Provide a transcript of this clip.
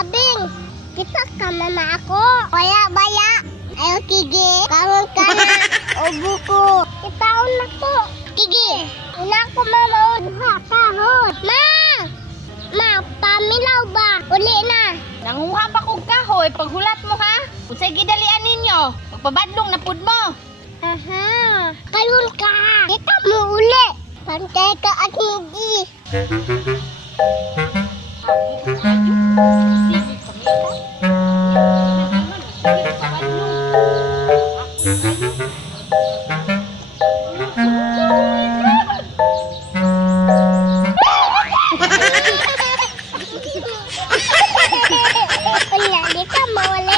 Abing, kita ka mama ako. Baya. Ayaw, Kigi. Karon ka na. O buko. Itaon na ko. Kigi. Una ko mamaon. Ha, kahon. Ma, pamilaw ba? Uli na. Nanguha pa kong kahoy, paghulat mo ha. Kung sa'y gidalian ninyo, magpabadlong na pud mo. Aha. Karon ka. Kita mo uli. Pantay ka at Kigi. Wala, di ka mawala